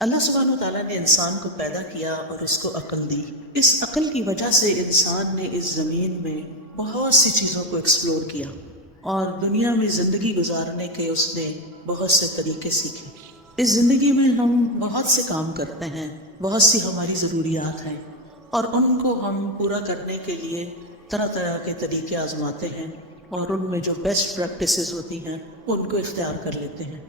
اللہ سبحانہ و تعالیٰ نے انسان کو پیدا کیا اور اس کو عقل دی۔ اس عقل کی وجہ سے انسان نے اس زمین میں بہت سی چیزوں کو ایکسپلور کیا اور دنیا میں زندگی گزارنے کے اس نے بہت سے طریقے سیکھے۔ اس زندگی میں ہم بہت سے کام کرتے ہیں، بہت سی ہماری ضروریات ہیں اور ان کو ہم پورا کرنے کے لیے طرح طرح کے طریقے آزماتے ہیں اور ان میں جو بیسٹ پریکٹسز ہوتی ہیں ان کو اختیار کر لیتے ہیں۔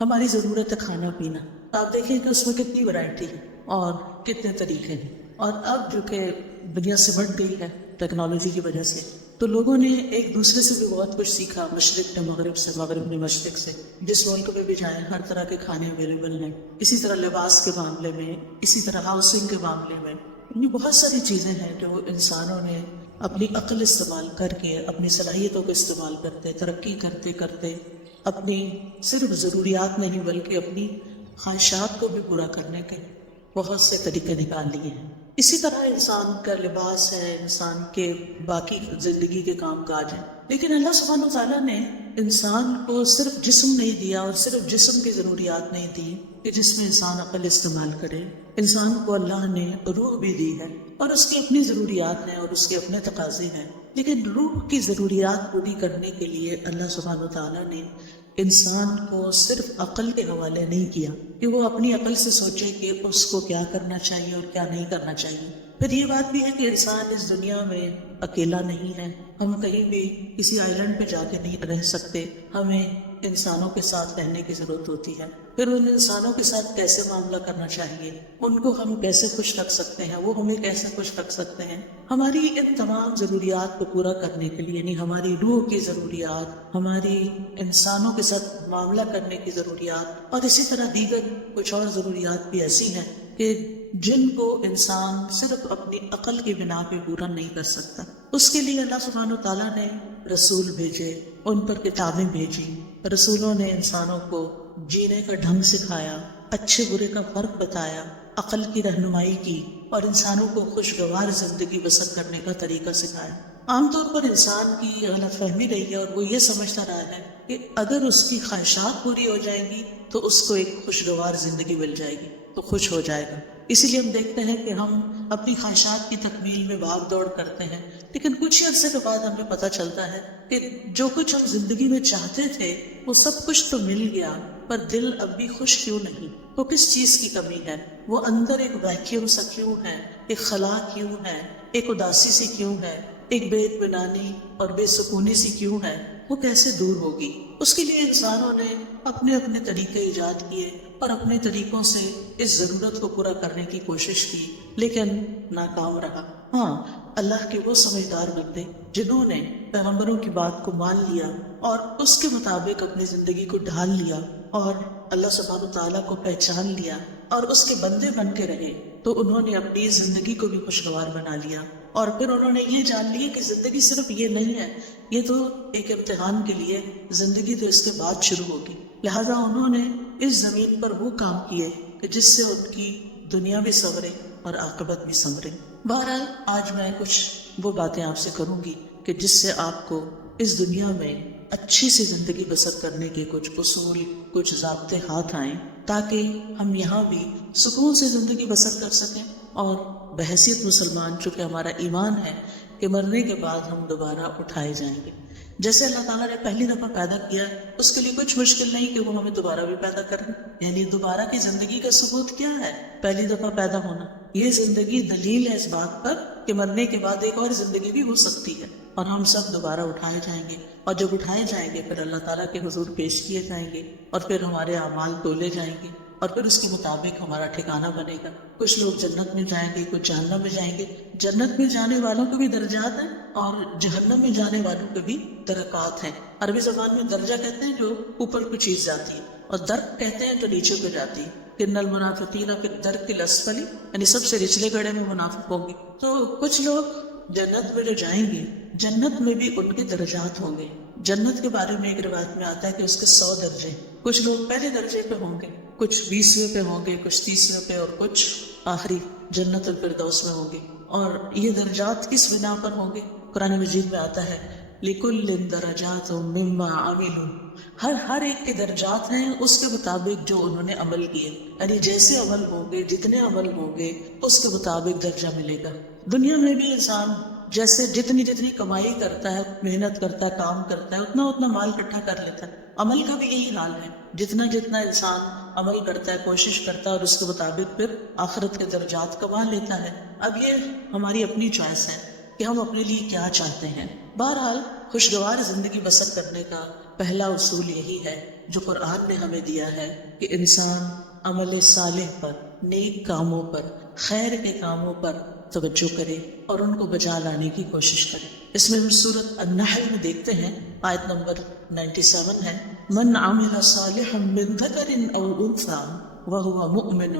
ہماری ضرورت ہے کھانا پینا، آپ دیکھیں کہ اس میں کتنی ورائٹی ہے اور کتنے طریقے ہیں، اور اب جو کہ دنیا سے بڑھ گئی ہے ٹیکنالوجی کی وجہ سے، تو لوگوں نے ایک دوسرے سے بھی بہت کچھ سیکھا، مشرق نے مغرب سے، مغرب نے مشرق سے۔ جس ملک میں بھی جائیں ہر طرح کے کھانے اویلیبل ہیں، اسی طرح لباس کے معاملے میں، اسی طرح ہاؤسنگ کے معاملے میں، یہ بہت ساری چیزیں ہیں جو انسانوں نے اپنی عقل استعمال کر کے، اپنی صلاحیتوں کو استعمال کرتے، ترقی کرتے کرتے اپنی صرف ضروریات نہیں بلکہ اپنی خواہشات کو بھی پورا کرنے کے بہت سے طریقے نکال لیے ہیں۔ اسی طرح انسان کا لباس ہے، انسان کے باقی زندگی کے کام کاج ہیں، لیکن اللہ سبحانہ وتعالیٰ نے انسان کو صرف جسم نہیں دیا اور صرف جسم کی ضروریات نہیں دی کہ جس میں انسان عقل استعمال کرے۔ انسان کو اللہ نے روح بھی دی ہے اور اس کی اپنی ضروریات ہیں اور اس کے اپنے تقاضے ہیں، لیکن روح کی ضروریات پوری کرنے کے لیے اللہ سبحانہ وتعالیٰ نے انسان کو صرف عقل کے حوالے نہیں کیا کہ وہ اپنی عقل سے سوچے کہ اس کو کیا کرنا چاہیے اور کیا نہیں کرنا چاہیے۔ پھر یہ بات بھی ہے کہ انسان اس دنیا میں اکیلا نہیں ہے، ہم کہیں بھی کسی آئی لینڈ پہ جا کے نہیں رہ سکتے، ہمیں انسانوں کے ساتھ رہنے کی ضرورت ہوتی ہے۔ پھر ان انسانوں کے ساتھ کیسے معاملہ کرنا چاہیے، ان کو ہم کیسے خوش رکھ سکتے ہیں، وہ ہمیں کیسے خوش رکھ سکتے ہیں۔ ہماری ان تمام ضروریات کو پورا کرنے کے لیے، یعنی ہماری روح کی ضروریات، ہماری انسانوں کے ساتھ معاملہ کرنے کی ضروریات، اور اسی طرح دیگر کچھ اور ضروریات بھی ایسی ہیں کہ جن کو انسان صرف اپنی عقل کی بنا پہ پورا نہیں کر سکتا۔ اس کے لیے اللہ سبحانہ وتعالیٰ نے رسول بھیجے، ان پر کتابیں بھیجی، رسولوں نے انسانوں کو جینے کا ڈھنگ سکھایا، اچھے برے کا فرق بتایا، عقل کی رہنمائی کی اور انسانوں کو خوشگوار زندگی بسر کرنے کا طریقہ سکھایا۔ عام طور پر انسان کی غلط فہمی رہی ہے اور وہ یہ سمجھتا رہا ہے کہ اگر اس کی خواہشات پوری ہو جائیں گی تو اس کو ایک خوشگوار زندگی مل جائے گی، تو خوش ہو جائے گا۔ اسی لیے ہم دیکھتے ہیں کہ ہم اپنی خواہشات کی تکمیل میں بھاگ دوڑ کرتے ہیں، لیکن کچھ ہی عرصے کے بعد ہمیں پتہ چلتا ہے کہ جو کچھ ہم زندگی میں چاہتے تھے وہ سب کچھ تو مل گیا، پر دل اب بھی خوش کیوں نہیں؟ وہ کس چیز کی کمی ہے؟ وہ اندر ایک ویکیوم سا کیوں ہے؟ ایک خلا کیوں ہے؟ ایک اداسی سی کیوں ہے؟ ایک بے اطمینانی اور بے سکونی سی کیوں ہے؟ وہ کیسے دور ہوگی؟ اس کے لیے انسانوں نے اپنے اپنے طریقے ایجاد کیے اور اپنے طریقوں سے اس ضرورت کو پورا کرنے کی کوشش کی، لیکن ناکام رہا۔ ہاں، اللہ کے وہ سمجھدار بندے جنہوں نے پیغمبروں کی بات کو مان لیا اور اس کے مطابق اپنی زندگی کو ڈھال لیا اور اللہ سبحانہ تعالیٰ کو پہچان لیا اور اس کے بندے بن کے رہے، تو انہوں نے اپنی زندگی کو بھی خوشگوار بنا لیا، اور پھر انہوں نے یہ جان لیا کہ زندگی صرف یہ نہیں ہے، یہ تو ایک امتحان کے لیے زندگی تو اس کے بعد شروع ہوگی۔ لہٰذا انہوں نے اس زمین پر وہ کام کیے کہ جس سے ان کی دنیا بھی سنورے اور عاقبت بھی سنورے۔ بہرحال آج میں کچھ وہ باتیں آپ سے کروں گی کہ جس سے آپ کو اس دنیا میں اچھی سی زندگی بسر کرنے کے کچھ اصول، کچھ ضابطے ہاتھ آئیں، تاکہ ہم یہاں بھی سکون سے زندگی بسر کر سکیں، اور بحیثیت مسلمان چونکہ ہمارا ایمان ہے کہ مرنے کے بعد ہم دوبارہ اٹھائے جائیں گے۔ جیسے اللہ تعالیٰ نے پہلی دفعہ پیدا کیا، اس کے لیے کچھ مشکل نہیں کہ وہ ہمیں دوبارہ بھی پیدا کریں۔ یعنی دوبارہ کی زندگی کا ثبوت کیا ہے؟ پہلی دفعہ پیدا ہونا۔ یہ زندگی دلیل ہے اس بات پر کہ مرنے کے بعد ایک اور زندگی بھی ہو سکتی ہے، اور ہم سب دوبارہ اٹھائے جائیں گے، اور جب اٹھائے جائیں گے پھر اللہ تعالیٰ کے حضور پیش کیے جائیں گے، اور پھر ہمارے اعمال تولے جائیں گے، اور پھر اس کے مطابق ہمارا ٹھکانہ بنے گا۔ کچھ لوگ جنت میں جائیں گے، کچھ جہنم میں جائیں گے۔ جنت میں جانے والوں کو بھی درجات ہیں اور جہنم میں جانے والوں کو بھی درکات ہیں۔ عربی زبان میں درجہ کہتے ہیں جو اوپر کو چیز جاتی ہے، اور درک کہتے ہیں جو نیچے کو جاتی ہے۔ ان المنافقین فی الدرک الاسفل، یعنی سب سے نچلے گڑھے میں منافق ہوں گے۔ تو کچھ لوگ جنت میں جو جائیں گے، جنت میں بھی ان کے درجات ہوں گے۔ جنت کے بارے میں ایک روایت میں آتا ہے کہ اس کے 100 درجے، کچھ لوگ پہلے درجے پہ ہوں گے، کچھ 20ویں پہ ہوں گے، کچھ 30ویں پہ، اور کچھ آخری جنت الفردوس میں ہوں گے۔ اور یہ درجات کس بنا پر ہوں گے؟ قرآن مجید میں آتا ہے لِكُلٍّ دَرَجَاتٌ مِّمَّا عَمِلُوا، ہر ایک کے درجات ہیں اس کے مطابق جو انہوں نے عمل کیے، یعنی جیسے عمل ہوں گے، جتنے عمل ہوں گے اس کے مطابق درجہ ملے گا۔ دنیا میں بھی انسان جیسے جتنی کمائی کرتا ہے، محنت کرتا ہے، کام کرتا ہے، اتنا مال اکٹھا کر لیتا ہے۔ عمل کا بھی یہی حال ہے، جتنا انسان عمل کرتا ہے، کوشش کرتا ہے، اور اس کے مطابق پھر آخرت کے درجات کما لیتا ہے۔ اب یہ ہماری اپنی چوائس ہے کہ ہم اپنے لیے کیا چاہتے ہیں۔ بہرحال خوشگوار زندگی بسر کرنے کا پہلا اصول یہی ہے جو قرآن نے ہمیں دیا ہے کہ انسان عمل صالح پر، نیک کاموں پر، خیر کے کاموں پر توجہ کرے اور ان کو بجا لانے کی کوشش کرے۔ اس میں ہم سورۃ النحل میں دیکھتے ہیں، آیت نمبر 97 ہے، من عمل صالحا من ذکر او انثى وهو مؤمن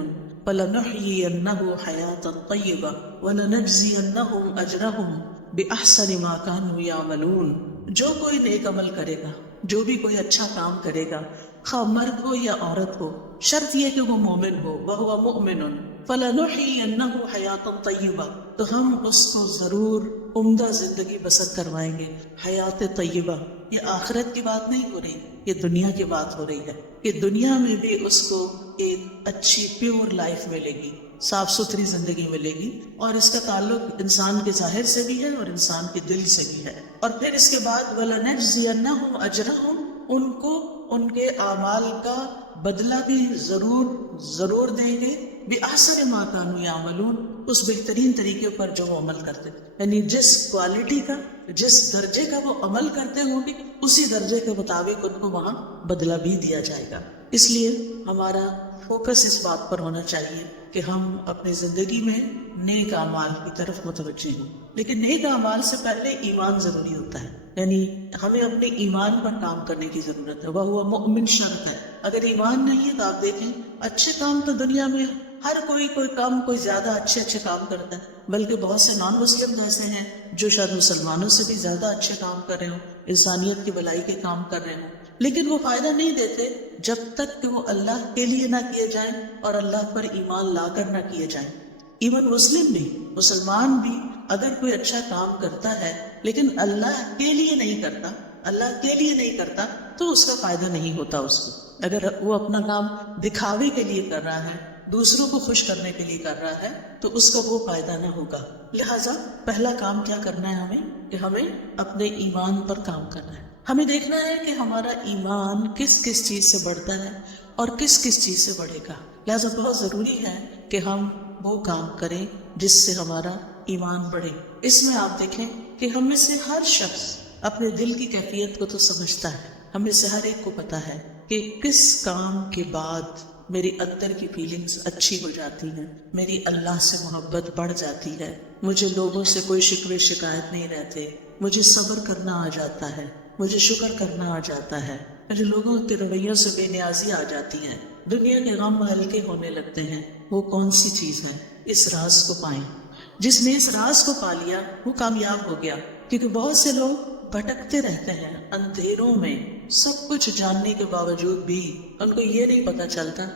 فلنحيينه حياة طيبة ولنجزينهم اجرهم بأحسن ما كانوا يعملون۔ جو کوئی نیک عمل کرے گا، جو بھی کوئی اچھا کام کرے گا، خواہ مرد ہو یا عورت ہو، شرط یہ کہ وہ مومن ہو، وَهُوَ مُؤْمِنٌ فَلَنُحْيِيَنَّهُ حَيَاةً طَيِّبَةً، تو ہم اس کو ضرور عمدہ زندگی بسر کروائیں گے۔ حیات طیبہ، یہ آخرت کی بات نہیں ہو رہی، یہ دنیا کی بات ہو رہی ہے کہ دنیا میں بھی اس کو ایک اچھی پیور لائف ملے گی، صاف ستھری زندگی ملے گی، اور اس کا تعلق انسان کے ظاہر سے بھی ہے اور انسان کے دل سے بھی ہے۔ اور پھر اس کے بعد وَلَنَجْزِيَنَّهُمْ أَجْرَهُمْ، ان کو ان کے اعمال کا بدلہ بھی ضرور دیں گے، بِأَحْسَنِ مَا كَانُوا يَعْمَلُونَ، اس بہترین طریقے پر جو وہ عمل کرتے تھے، یعنی جس کوالٹی کا، جس درجے کا وہ عمل کرتے ہوں گے اسی درجے کے مطابق ان کو وہاں بدلہ بھی دیا جائے گا۔ اس لیے ہمارا فوکس اس بات پر ہونا چاہیے کہ ہم اپنی زندگی میں نیک اعمال کی طرف متوجہ ہوں، لیکن نیک اعمال سے پہلے ایمان ضروری ہوتا ہے، یعنی ہمیں اپنے ایمان پر کام کرنے کی ضرورت ہے۔ وَهُوَ مُؤْمِن شرط ہے، اگر ایمان نہیں ہے تو آپ دیکھیں اچھے کام تو دنیا میں ہر کوئی کام، کوئی زیادہ اچھے کام کرتا ہے، بلکہ بہت سے نان مسلم ایسے ہیں جو شاید مسلمانوں سے بھی زیادہ اچھے کام کر رہے ہوں، انسانیت کی بھلائی کے کام کر رہے ہوں، لیکن وہ فائدہ نہیں دیتے جب تک کہ وہ اللہ کے لیے نہ کیے جائیں اور اللہ پر ایمان لا کر نہ کیے جائیں۔ ایون مسلم بھی، مسلمان بھی اگر کوئی اچھا کام کرتا ہے لیکن اللہ کے لیے نہیں کرتا تو اس کا فائدہ نہیں ہوتا اس کو۔ اگر وہ اپنا کام دکھاوے کے لیے کر رہا ہے، دوسروں کو خوش کرنے کے لیے کر رہا ہے، تو اس کا وہ فائدہ نہ ہوگا۔ لہٰذا پہلا کام کیا کرنا ہے ہمیں کہ ہمیں اپنے ایمان پر کام کرنا ہے۔ ہمیں دیکھنا ہے کہ ہمارا ایمان کس چیز سے بڑھتا ہے اور کس چیز سے بڑھے گا۔ لہٰذا بہت ضروری ہے کہ ہم وہ کام کریں جس سے ہمارا ایمان بڑھے۔ اس میں آپ دیکھیں کہ ہم میں سے ہر شخص اپنے دل کی کیفیت کو تو سمجھتا ہے، ہم میں سے ہر ایک کو پتا ہے کہ کس کام کے بعد میری اندر کی فیلنگز اچھی ہو جاتی ہیں، میری اللہ سے محبت بڑھ جاتی ہے، مجھے لوگوں سے کوئی شکوے شکایت نہیں رہتے، مجھے صبر کرنا آ جاتا ہے، مجھے شکر کرنا آ جاتا ہے، مجھے لوگوں کے رویوں سے بے نیازی آ جاتی ہے، دنیا کے غم ہلکے ہونے لگتے ہیں۔ وہ کون سی چیز ہے؟ اس راز کو پائیں۔ جس نے اس راز کو پا لیا وہ کامیاب ہو گیا، کیونکہ بہت سے لوگ بھٹکتے رہتے ہیں اندھیروں میں، سب کچھ جاننے کے باوجود بھی ان کو یہ نہیں پتا چلتا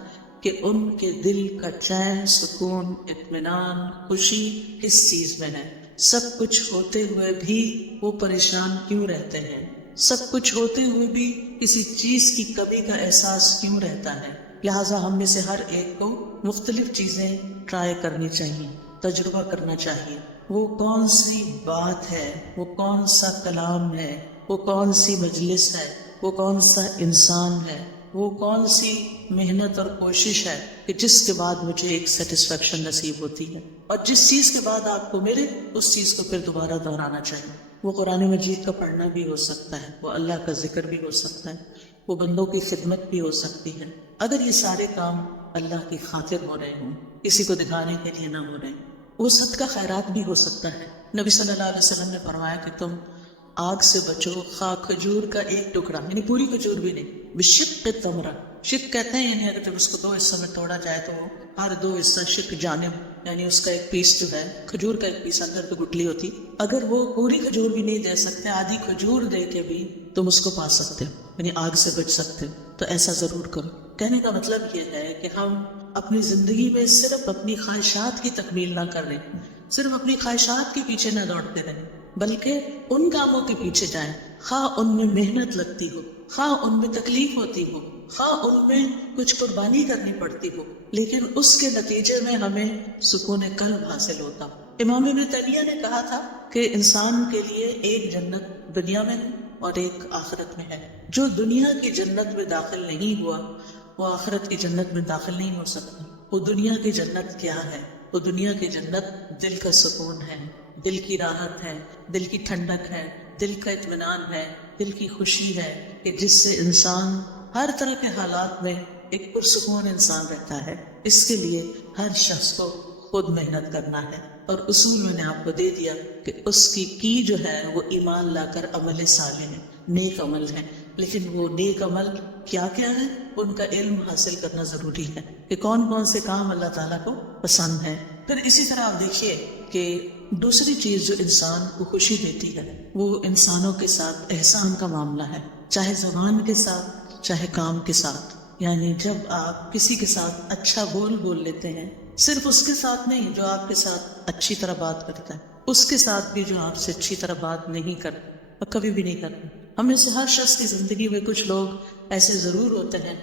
کہ ان کے دل کا چین، سکون، اطمینان، خوشی کس چیز میں ہے۔ سب کچھ ہوتے ہوئے بھی وہ پریشان کیوں رہتے ہیں؟ سب کچھ ہوتے ہوئے بھی کسی چیز کی کمی کا احساس کیوں رہتا ہے؟ لہٰذا ہم میں سے ہر ایک کو مختلف چیزیں ٹرائی کرنی چاہیے، تجربہ کرنا چاہیے۔ وہ کون سی بات ہے، وہ کون سا کلام ہے، وہ کون سی مجلس ہے، وہ کون سا انسان ہے، وہ کون سی محنت اور کوشش ہے کہ جس کے بعد مجھے ایک سیٹسفیکشن نصیب ہوتی ہے، اور جس چیز کے بعد آپ کو ملے اس چیز کو پھر دوبارہ دہرانا چاہیے۔ وہ قرآن مجید کا پڑھنا بھی ہو سکتا ہے، وہ اللہ کا ذکر بھی ہو سکتا ہے، وہ بندوں کی خدمت بھی ہو سکتی ہے۔ اگر یہ سارے کام اللہ کی خاطر ہو رہے ہوں، کسی کو دکھانے کے لیے نہ ہو رہے ہیں، وہ صدقہ خیرات بھی ہو سکتا ہے۔ نبی صلی اللہ علیہ وسلم نے فرمایا کہ تم آگ سے بچو، خواہ کھجور کا ایک ٹکڑا، یعنی پوری کھجور بھی نہیں، بشق تمرہ، شق کہتے ہیں یعنی اگر اس کو دو حصوں میں توڑا جائے تو ہر دو حصہ شق جانب، یعنی اس کا ایک پیس جو ہے، کھجور کا ایک پیس اندر تو گٹلی ہوتی، اگر وہ پوری کھجور بھی نہیں دے سکتے، آدھی کھجور دے کے بھی تم اس کو پا سکتے ہو، یعنی آگ سے بچ سکتے ہو، تو ایسا ضرور کرو۔ کہنے کا مطلب یہ ہے کہ ہم اپنی زندگی میں صرف اپنی خواہشات کی تکمیل نہ کر رہے، صرف اپنی خواہشات کے پیچھے نہ دوڑتے رہیں، بلکہ ان کاموں کے پیچھے جائیں، خواہ ان میں محنت لگتی ہو، خواہ ان میں تکلیف ہوتی ہو، خواہ ان میں کچھ قربانی کرنی پڑتی ہو، لیکن اس کے نتیجے میں ہمیں سکون قلب حاصل ہوتا۔ امام ابن تیمیہ نے کہا تھا کہ انسان کے لیے ایک جنت دنیا میں ہے اور ایک آخرت میں ہے۔ جو دنیا کی جنت میں داخل نہیں ہوا وہ آخرت کی جنت میں داخل نہیں ہو سکتا۔ وہ دنیا کی جنت کیا ہے؟ وہ دنیا کی جنت دل کا سکون ہے، دل کی راحت ہے، دل کی ٹھنڈک ہے، دل کا اطمینان ہے، دل کی خوشی ہے، کہ جس سے انسان ہر طرح کے حالات میں ایک پرسکون انسان رہتا ہے۔ اس کے لیے ہر شخص کو خود محنت کرنا ہے، اور اصول میں نے آپ کو دے دیا کہ اس کی جو ہے وہ ایمان لا کر عمل صالح ہے، نیک عمل ہے۔ لیکن وہ نیک عمل کیا کیا ہے؟ ان کا علم حاصل کرنا ضروری ہے کہ کون کون سے کام اللہ تعالیٰ کو پسند ہے۔ پھر اسی طرح آپ دیکھیے کہ دوسری چیز جو انسان کو خوشی دیتی ہے وہ انسانوں کے ساتھ احسان کا معاملہ ہے، چاہے زبان کے ساتھ چاہے کام کے ساتھ۔ یعنی جب آپ کسی کے ساتھ اچھا بول لیتے ہیں، صرف اس کے ساتھ نہیں جو آپ کے ساتھ اچھی طرح بات کرتا ہے، اس کے ساتھ بھی جو آپ سے اچھی طرح بات نہیں کرتا اور کبھی بھی نہیں کرتا۔ ہم میں سے ہر شخص کی زندگی میں کچھ لوگ ایسے ضرور ہوتے ہیں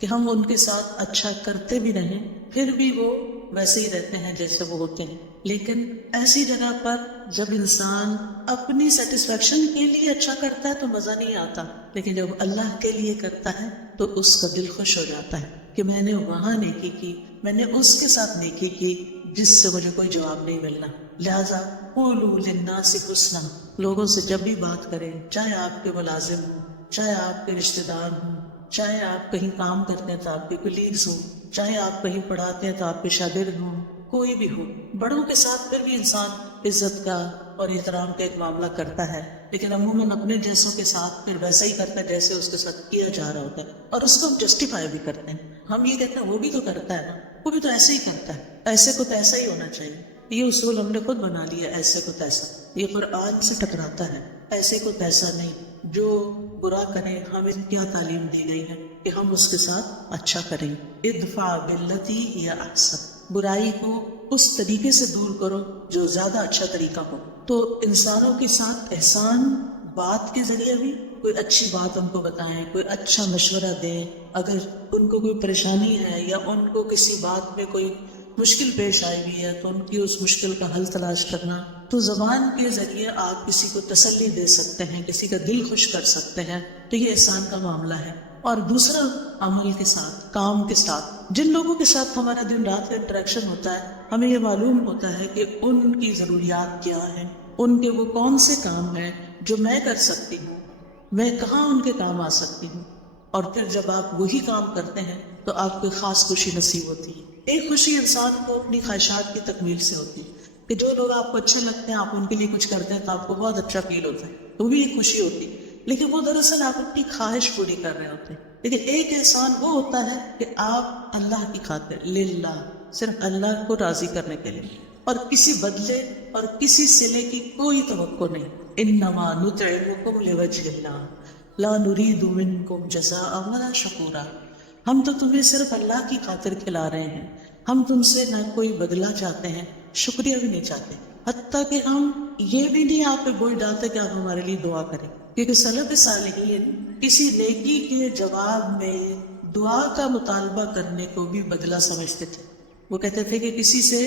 کہ ہم ان کے ساتھ اچھا کرتے بھی رہیں پھر بھی وہ ویسے ہی رہتے ہیں جیسے وہ ہوتے ہیں۔ لیکن ایسی جگہ پر جب انسان اپنی سیٹسفیکشن کے لیے اچھا کرتا ہے تو مزہ نہیں آتا، لیکن جب اللہ کے لیے کرتا ہے تو اس کا دل خوش ہو جاتا ہے کہ میں نے وہاں نیکی کی، میں نے اس کے ساتھ نیکی کی جس سے مجھے کوئی جواب نہیں ملنا۔ لہذا قولوا للناس حسنا، لوگوں سے جب بھی بات کریں، چاہے آپ کے ملازم ہوں، چاہے آپ کے رشتہ دار ہوں، چاہے آپ کہیں کام کرتے ہیں تو آپ کے کولیگز ہوں، چاہے آپ کہیں پڑھاتے ہیں تو آپ کے شاگرد ہوں، کوئی بھی ہو، بڑوں کے ساتھ پھر بھی انسان عزت کا اور احترام کا ایک معاملہ کرتا ہے، لیکن عموماً اپنے جیسوں کے ساتھ پھر ویسا ہی کرتا ہے جیسے اس کے ساتھ کیا جا رہا ہوتا ہے، اور اس کو ہم جسٹیفائی بھی کرتے ہیں۔ ہم یہ کہتے ہیں وہ بھی تو کرتا ہے نا، وہ بھی تو ایسے ہی کرتا ہے، ایسے کو تو ایسا ہی ہونا چاہیے۔ یہ اصول ہم نے خود بنا لیا، ایسے کو تیسا، یہ قرآن سے ٹکراتا ہے۔ ایسے کو تیسا نہیں، جو برا کرے ہمیں کیا تعلیم دی گئی ہے کہ ہم اس کے ساتھ اچھا کریں۔ ادفع باللتی ہی احسن، برائی کو اس طریقے سے دور کرو جو زیادہ اچھا طریقہ ہو۔ تو انسانوں کے ساتھ احسان بات کے ذریعے بھی، کوئی اچھی بات ان کو بتائیں، کوئی اچھا مشورہ دیں، اگر ان کو کوئی پریشانی ہے یا ان کو کسی بات میں کوئی مشکل پیش آئی ہوئی ہے تو ان کی اس مشکل کا حل تلاش کرنا۔ تو زبان کے ذریعے آپ کسی کو تسلی دے سکتے ہیں، کسی کا دل خوش کر سکتے ہیں، تو یہ احسان کا معاملہ ہے۔ اور دوسرا، عمل کے ساتھ، کام کے ساتھ، جن لوگوں کے ساتھ ہمارا دن رات کا انٹریکشن ہوتا ہے، ہمیں یہ معلوم ہوتا ہے کہ ان کی ضروریات کیا ہیں، ان کے وہ کون سے کام ہیں جو میں کر سکتی ہوں، میں کہاں ان کے کام آ سکتی ہوں، اور پھر جب آپ وہی کام کرتے ہیں تو آپ کو خاص خوشی نصیب ہوتی ہے۔ ایک خوشی انسان کو اپنی خواہشات کی تکمیل سے ہوتی ہے کہ جو لوگ آپ کو اچھے لگتے ہیں، آپ ان کے لیے کچھ کرتے ہیں تو آپ کو بہت اچھا فیل ہوتا ہے، وہ بھی ایک خوشی ہوتی ہے، لیکن وہ دراصل آپ اپنی خواہش پوری کر رہے ہوتے ہیں۔ لیکن ایک احسان وہ ہوتا ہے کہ آپ اللہ کی خاطر، للہ، صرف اللہ کو راضی کرنے کے لیے، اور کسی بدلے اور کسی صلے کی کوئی توقع نہیں۔ انما نطعمکم لوجہ اللہ لا نرید منکم جزاء ولا شکورا، ہم تو تمہیں صرف اللہ کی خاطر کھلا رہے ہیں، ہم تم سے نہ کوئی بدلہ چاہتے ہیں، شکریہ بھی نہیں چاہتے، حتیٰ کہ ہم یہ بھی نہیں آپ پہ بوجھ ڈالتے کہ آپ ہمارے لیے دعا کریں، کیونکہ سلف صالحین کسی نیکی کے جواب میں دعا کا مطالبہ کرنے کو بھی بدلہ سمجھتے تھے۔ وہ کہتے تھے کہ کسی سے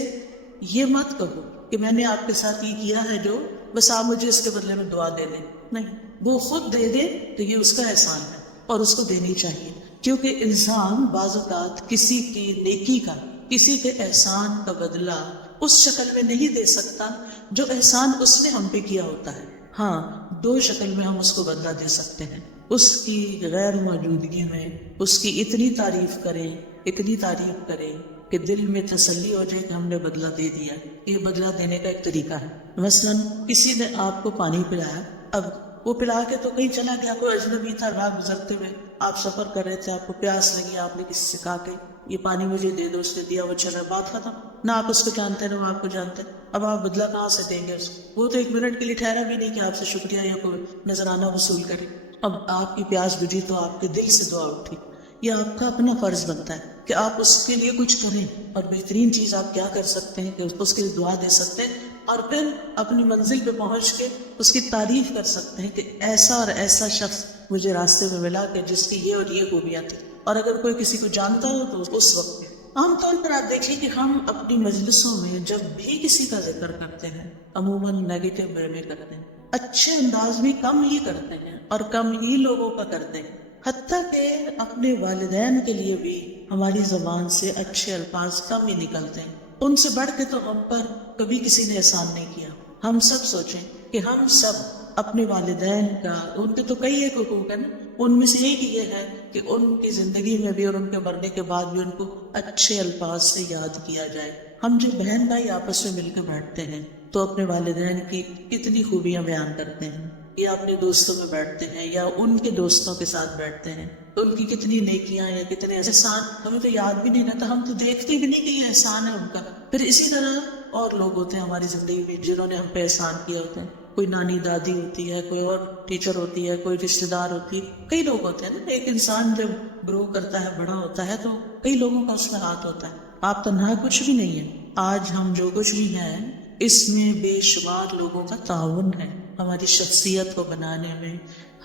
یہ مت کہو کہ میں نے آپ کے ساتھ یہ کیا ہے جو بس آپ مجھے اس کے بدلے میں دعا دے دیں، نہیں، وہ خود دے دے تو یہ اس کا احسان ہے اور اس کو دینی چاہیے، کیونکہ انسان بعض اوقات کسی کی نیکی کا، کسی کے احسان کا بدلہ اس شکل میں نہیں دے سکتا جو احسان اس نے ہم پہ کیا ہوتا ہے۔ ہاں، دو شکل میں ہم اس کو بدلہ دے سکتے ہیں، اس کی غیر موجودگی میں اس کی اتنی تعریف کریں، اتنی تعریف کریں کہ دل میں تسلی ہو جائے کہ ہم نے بدلہ دے دیا۔ یہ بدلہ دینے کا ایک طریقہ ہے۔ مثلا کسی نے آپ کو پانی پلایا، اب وہ پلا کے تو کہیں چلا گیا، کوئی اجنبی تھا، راہ گزرتے ہوئے آپ سفر کر رہے تھے، آپ کو پیاس لگی، آپ نے کسی سے کہا کہ یہ پانی مجھے دے دو، اس نے دیا، وہ چلا، بات ختم، نہ آپ اس کو جانتے نہ وہ آپ کو جانتے۔ اب آپ بدلہ کہاں سے دیں گے اس کو؟ وہ تو ایک منٹ کے لیے ٹھہرا بھی نہیں کہ آپ سے شکریہ یا کوئی نذرانہ وصول کرے۔ اب آپ کی پیاس بجھی تو آپ کے دل سے دعا اٹھی، یہ آپ کا اپنا فرض بنتا ہے کہ آپ اس کے لیے کچھ کریں، اور بہترین چیز آپ کیا کر سکتے ہیں کہ اس کے لیے دعا دے سکتے ہیں۔ اور پھر اپنی منزل پہ پہنچ کے اس کی تعریف کر سکتے ہیں کہ ایسا اور ایسا شخص مجھے راستے میں ملا کہ جس کی یہ اور یہ خوبیاں تھیں. اور اگر کوئی کسی کو جانتا ہو تو اس وقت عام طور پر آپ دیکھیں کہ ہم اپنی مجلسوں میں جب بھی کسی کا ذکر کرتے ہیں عموماً نیگیٹو وے میں کرتے ہیں، اچھے انداز میں کم ہی کرتے ہیں اور کم ہی لوگوں کا کرتے ہیں. حتیٰ کہ اپنے والدین کے لیے بھی ہماری زبان سے اچھے الفاظ کم ہی نکلتے ہیں. ان سے بڑھ کے تو ہم پر کبھی کسی نے احسان نہیں کیا. ہم سب سوچیں کہ ہم سب اپنے والدین کا، ان کے تو کئی ایک حقوق ہیں نا، ان میں سے ایک یہ ہے کہ ان کی زندگی میں بھی اور ان کے مرنے کے بعد بھی ان کو اچھے الفاظ سے یاد کیا جائے. ہم جو بہن بھائی آپس میں مل کے بیٹھتے ہیں تو اپنے والدین کی کتنی خوبیاں بیان کرتے ہیں، یا اپنے دوستوں میں بیٹھتے ہیں یا ان کے دوستوں کے ساتھ بیٹھتے ہیں تو ان کی کتنی نیکیاں یا کتنے احسان ہمیں تو یاد بھی نہیں رہتا، ہم تو دیکھتے بھی نہیں کہ یہ احسان ہے ان کا. پھر اسی طرح اور لوگ ہوتے ہیں ہماری زندگی میں جنہوں نے ہم پہ احسان کیا ہوتا ہے. کوئی نانی دادی ہوتی ہے، کوئی اور ٹیچر ہوتی ہے، کوئی رشتے دار ہوتی ہے، کئی لوگ ہوتے ہیں نا. ایک انسان جب گرو کرتا ہے، بڑا ہوتا ہے، تو کئی لوگوں کا اس میں ہاتھ ہوتا ہے. آپ تنہا کچھ بھی نہیں ہے. آج ہم جو کچھ بھی ہیں اس میں بے شمار لوگوں کا تعاون ہے ہماری شخصیت کو بنانے میں،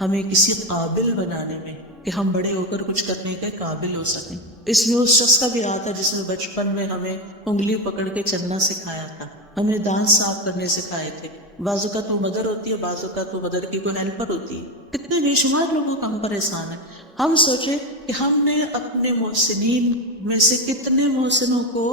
ہمیں کسی قابل بنانے میں کہ ہم بڑے ہو کر کچھ کرنے کے قابل ہو سکیں. اس میں اس شخص کا بھی ہاتھ ہے جس نے بچپن میں ہمیں انگلی پکڑ کے چلنا سکھایا تھا، ہمیں دانت صاف کرنے سکھائے تھے. بعض اوقات وہ مدر ہوتی ہے، بعض اوقات وہ مدر کی کوئی ہیلپر ہوتی ہے. کتنے بے شمار لوگوں کا ہم پر احسان ہے. ہم سوچیں کہ ہم نے اپنے محسنین میں سے کتنے محسنوں کو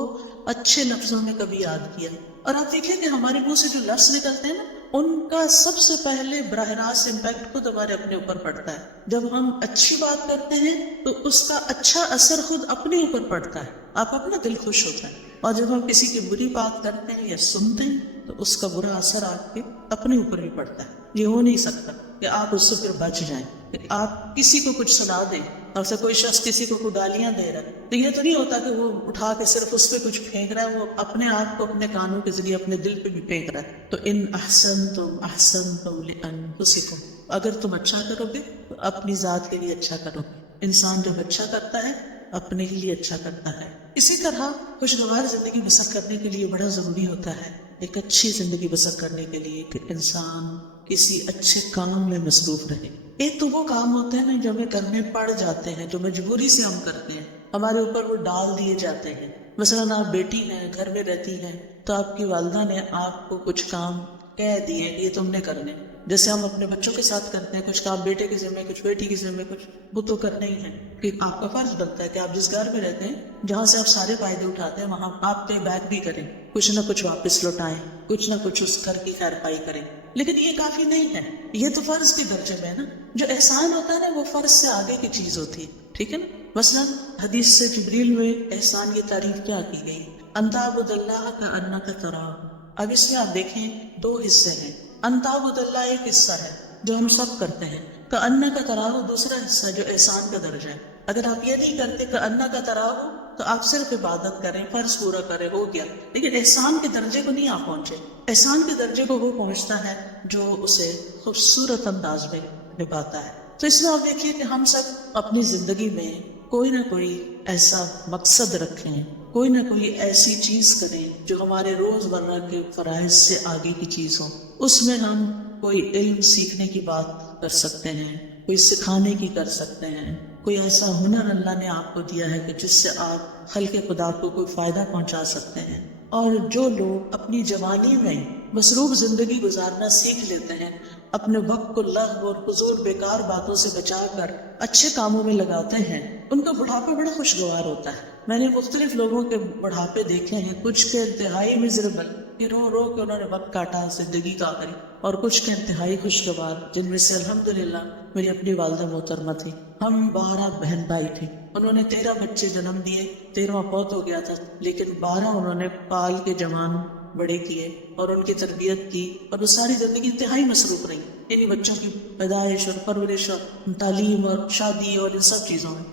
اچھے لفظوں میں کبھی یاد کیا. اور آپ دیکھیں کہ ہمارے منہ سے جو لفظ نکلتے ہیں نا، ان کا سب سے پہلے براہ راست امپیکٹ خود ہمارے اپنے اوپر پڑتا ہے. جب ہم اچھی بات کرتے ہیں تو اس کا اچھا اثر خود اپنے اوپر پڑتا ہے، آپ اپنا دل خوش ہوتا ہے. اور جب ہم کسی کی بری بات کرتے ہیں یا سنتے ہیں تو اس کا برا اثر آپ کے اپنے اوپر بھی پڑتا ہے. یہ ہو نہیں سکتا کہ آپ اس سے پھر بچ جائیں، کہ آپ کسی کو کچھ سنا دیں. اور سے کوئی شخص کسی کو گالیاں دے رہا ہے تو یہ تو نہیں ہوتا کہ وہ اٹھا کے صرف اس پہ کچھ پھینک رہا ہے، وہ اپنے آپ کو اپنے کانوں کے ذریعے اپنے دل پہ بھی پھینک رہا ہے. تو ان احسنتم احسنتم لانفسکم، اگر تم اچھا کرو گے تو اپنی ذات کے لیے اچھا کرو گے. انسان جب اچھا کرتا ہے اپنے ہی لیے اچھا کرتا ہے. اسی طرح خوشگوار زندگی بسر کرنے کے لیے بڑا ضروری ہوتا ہے، ایک اچھی زندگی بسر کرنے کے لیے کہ انسان کسی اچھے کام میں مصروف رہے. ایک تو وہ کام ہوتے ہیں نا جو ہمیں کرنے پڑ جاتے ہیں، جو مجبوری سے ہم کرتے ہیں، ہمارے اوپر وہ ڈال دیے جاتے ہیں. مثلاً آپ بیٹی ہیں، گھر میں رہتی ہیں، تو آپ کی والدہ نے آپ کو کچھ کام کہہ دیے یہ تم نے کرنے. جیسے ہم اپنے بچوں کے ساتھ کرتے ہیں، کچھ کام بیٹے کے ذمہ، کچھ بیٹی کے ذمہ، کچھ وہ تو کرنا ہی ہے. کہ آپ کا فرض بنتا ہے کہ آپ جس گھر میں رہتے ہیں جہاں سے آپ سارے فائدے اٹھاتے ہیں وہاں آپ پے بیک بھی کریں، کچھ نہ کچھ واپس لوٹائیں، کچھ نہ کچھ اس گھر کی خیر پائی کریں. لیکن یہ کافی نہیں ہے، یہ تو فرض کے درجے میں ہے نا. جو احسان ہوتا ہے نا وہ فرض سے آگے کی چیز ہوتی ہے، ٹھیک ہے نا. مثلاً حدیث سے جبریل میں احسان کی تعریف کیا کی گئی؟ ان تعبد اللہ کأنک تراہ. اب اس میں آپ دیکھیں دو حصے ہیں. ان تعبد اللہ ایک حصہ ہے جو ہم سب کرتے ہیں، کأنک تراہ دوسرا حصہ جو احسان کا درجہ ہے. اگر آپ یہ نہیں کرتے کأنک تراہ تو آپ صرف عبادت کریں، فرض پورا کریں، ہو گیا. لیکن احسان کے درجے کو نہیں آپ پہنچے. احسان کے درجے کو وہ پہنچتا ہے جو اسے خوبصورت انداز میں نبھاتا ہے. تو اس میں آپ دیکھیے کہ ہم سب اپنی زندگی میں کوئی نہ کوئی ایسا مقصد رکھیں، کوئی نہ کوئی ایسی چیز کریں جو ہمارے روز مرہ کے فرائض سے آگے کی چیز ہو. اس میں ہم کوئی علم سیکھنے کی بات کر سکتے ہیں، کوئی سکھانے کی کر سکتے ہیں، کوئی ایسا ہنر اللہ نے آپ کو دیا ہے کہ جس سے آپ خلق خدا کو کوئی فائدہ پہنچا سکتے ہیں. اور جو لوگ اپنی جوانی میں مصروف زندگی گزارنا سیکھ لیتے ہیں، اپنے وقت کو لغو اور فضول بیکار باتوں سے بچا کر اچھے کاموں میں لگاتے ہیں، ان کا بڑھاپا بڑا خوشگوار ہوتا ہے. میں نے مختلف لوگوں کے بڑھاپے دیکھے ہیں، کچھ کے انتہائی مزربل کہ رو رو کے انہوں نے وقت کاٹا زندگی کا آخری، اور کچھ کے انتہائی خوشگوار جن میں سے الحمدللہ میری اپنی والدہ محترمہ تھی. ہم 12 بہن بھائی تھے، انہوں نے 13 بچے جنم دیے، 13واں فوت ہو گیا تھا، لیکن 12 انہوں نے پال کے جوان بڑے کیے اور ان کی تربیت کی، اور وہ ساری زندگی انتہائی مصروف رہی انہی بچوں کی پیدائش اور پرورش اور تعلیم اور شادی اور ان سب چیزوں میں.